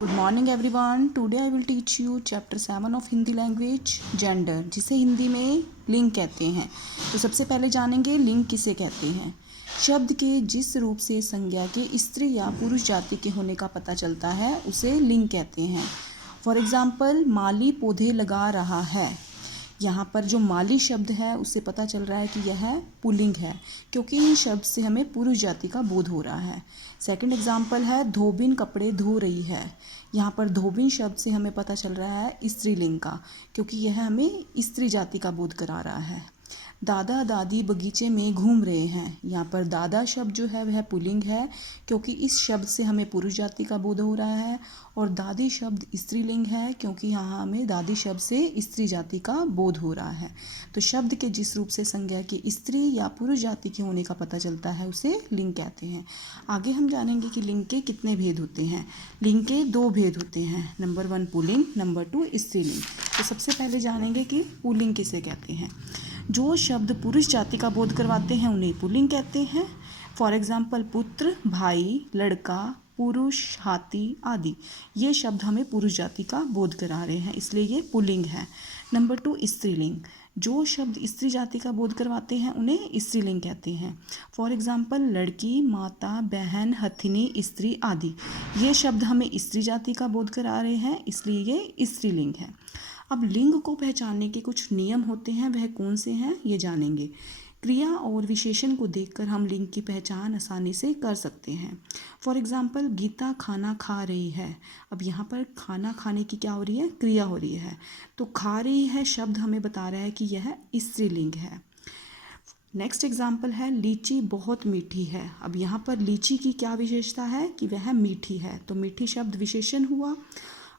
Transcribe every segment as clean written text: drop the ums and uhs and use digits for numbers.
Good morning everyone. Today I will teach you chapter 7 of Hindi language gender, जिसे हिंदी में लिंग कहते हैं। तो सबसे पहले जानेंगे लिंग किसे कहते हैं। शब्द के जिस रूप से संज्ञा के स्त्री या पुरुष जाति के होने का पता चलता है उसे लिंग कहते हैं। फॉर एग्जाम्पल, माली पौधे लगा रहा है। यहाँ पर जो माली शब्द है उससे पता चल रहा है कि यह पुल्लिंग है, क्योंकि इस शब्द से हमें पुरुष जाति का बोध हो रहा है। सेकंड एग्जाम्पल है, धोबिन कपड़े धो रही है। यहाँ पर धोबिन शब्द से हमें पता चल रहा है स्त्रीलिंग का, क्योंकि यह हमें स्त्री जाति का बोध करा रहा है। दादा दादी बगीचे में घूम रहे हैं। यहाँ पर दादा शब्द जो है वह पुल्लिंग है, क्योंकि इस शब्द से हमें पुरुष जाति का बोध हो रहा है। और दादी शब्द स्त्रीलिंग है, क्योंकि यहाँ हमें दादी शब्द से स्त्री जाति का बोध हो रहा है। तो शब्द के जिस रूप से संज्ञा की स्त्री या पुरुष जाति के होने का पता चलता है उसे लिंग कहते हैं। आगे हम जानेंगे कि लिंग के कितने भेद होते हैं। लिंग के 2 भेद होते हैं, नंबर 1 पुल्लिंग, नंबर 2 स्त्रीलिंग। तो सबसे पहले जानेंगे कि पुल्लिंग किसे कहते हैं। जो शब्द पुरुष जाति का बोध करवाते हैं उन्हें पुल्लिंग कहते हैं। फॉर एग्जाम्पल, पुत्र, भाई, लड़का, पुरुष, हाथी आदि, ये शब्द हमें पुरुष जाति का बोध करा रहे हैं, इसलिए ये पुल्लिंग है। नंबर 2 स्त्रीलिंग। जो शब्द स्त्री जाति का बोध करवाते हैं उन्हें स्त्रीलिंग कहते हैं। फॉर एग्जाम्पल, लड़की, माता, बहन, हथिनी, स्त्री आदि, ये शब्द हमें स्त्री जाति का बोध करा रहे हैं, इसलिए ये स्त्रीलिंग है। अब लिंग को पहचानने के कुछ नियम होते हैं, वह कौन से हैं ये जानेंगे। क्रिया और विशेषण को देखकर हम लिंग की पहचान आसानी से कर सकते हैं। फॉर एग्जाम्पल, गीता खाना खा रही है। अब यहाँ पर खाना खाने की क्या हो रही है, क्रिया हो रही है, तो खा रही है शब्द हमें बता रहा है कि यह स्त्रीलिंग है। नेक्स्ट एग्जाम्पल है, लीची बहुत मीठी है। अब यहाँ पर लीची की क्या विशेषता है कि वह मीठी है, तो मीठी शब्द विशेषण हुआ।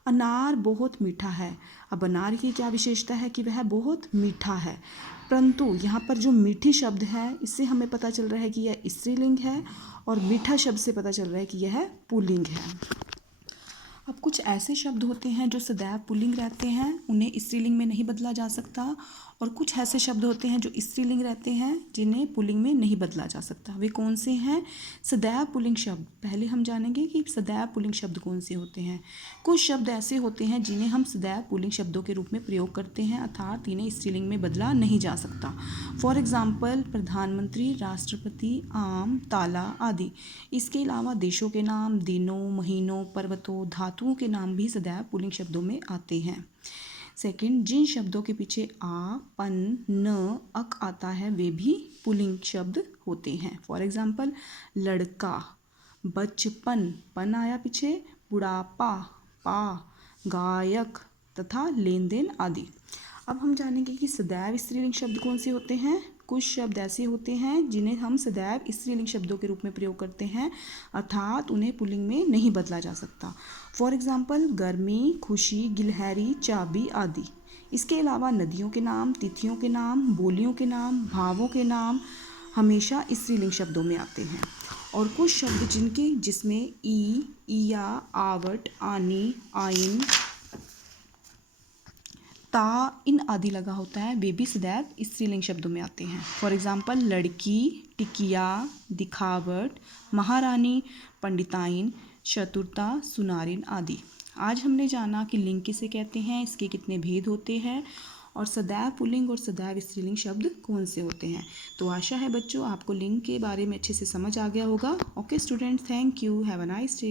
अनार बहुत मीठा है। अब अनार की क्या विशेषता है कि वह बहुत मीठा है, परंतु यहाँ पर जो मीठी शब्द है इससे हमें पता चल रहा है कि यह स्त्रीलिंग है, और मीठा शब्द से पता चल रहा है कि यह पुल्लिंग है। अब कुछ ऐसे शब्द होते हैं जो सदैव पुल्लिंग रहते हैं, उन्हें स्त्रीलिंग में नहीं बदला जा सकता, और कुछ ऐसे शब्द होते हैं जो स्त्रीलिंग रहते हैं जिन्हें पुल्लिंग में नहीं बदला जा सकता। वे कौन से हैं? सदैव पुल्लिंग शब्द। पहले हम जानेंगे कि सदैव पुल्लिंग शब्द कौन से होते हैं। कुछ शब्द ऐसे होते हैं जिन्हें हम सदैव पुल्लिंग शब्दों के रूप में प्रयोग करते हैं, अर्थात इन्हें स्त्रीलिंग में बदला नहीं जा सकता। फॉर एग्जाम्पल, प्रधानमंत्री, राष्ट्रपति, आम, ताला आदि। इसके अलावा देशों के नाम, दिनों, महीनों, पर्वतों, धातुओं के नाम भी सदैव पुल्लिंग शब्दों में आते हैं। सेकंड, जिन शब्दों के पीछे आ, पन, न, अक आता है वे भी पुल्लिंग शब्द होते हैं। फॉर एग्जाम्पल, लड़का, बचपन, पन आया पीछे, बुढ़ापा, पा, गायक तथा लेन देन आदि। अब हम जानेंगे कि सदैव स्त्रीलिंग शब्द कौन से होते हैं। कुछ शब्द ऐसे होते हैं जिन्हें हम सदैव स्त्रीलिंग शब्दों के रूप में प्रयोग करते हैं, अर्थात उन्हें पुल्लिंग में नहीं बदला जा सकता। फॉर एग्जाम्पल, गर्मी, खुशी, गिलहरी, चाबी आदि। इसके अलावा नदियों के नाम, तिथियों के नाम, बोलियों के नाम, भावों के नाम हमेशा स्त्रीलिंग शब्दों में आते हैं। और कुछ शब्द जिसमें ई, इया, आवट, आनी, आइन, ता, इन आदि लगा होता है, वे भी सदैव स्त्रीलिंग शब्दों में आते हैं। फॉर एग्जाम्पल, लड़की, टिकिया, दिखावट, महारानी, पंडिताइन, चतुरता, सुनारिन आदि। आज हमने जाना कि लिंग किसे कहते हैं, इसके कितने भेद होते हैं, और सदैव पुल्लिंग और सदैव स्त्रीलिंग शब्द कौन से होते हैं। तो आशा है बच्चों आपको लिंग के बारे में अच्छे से समझ आ गया होगा। Okay student, thank you, have a nice day.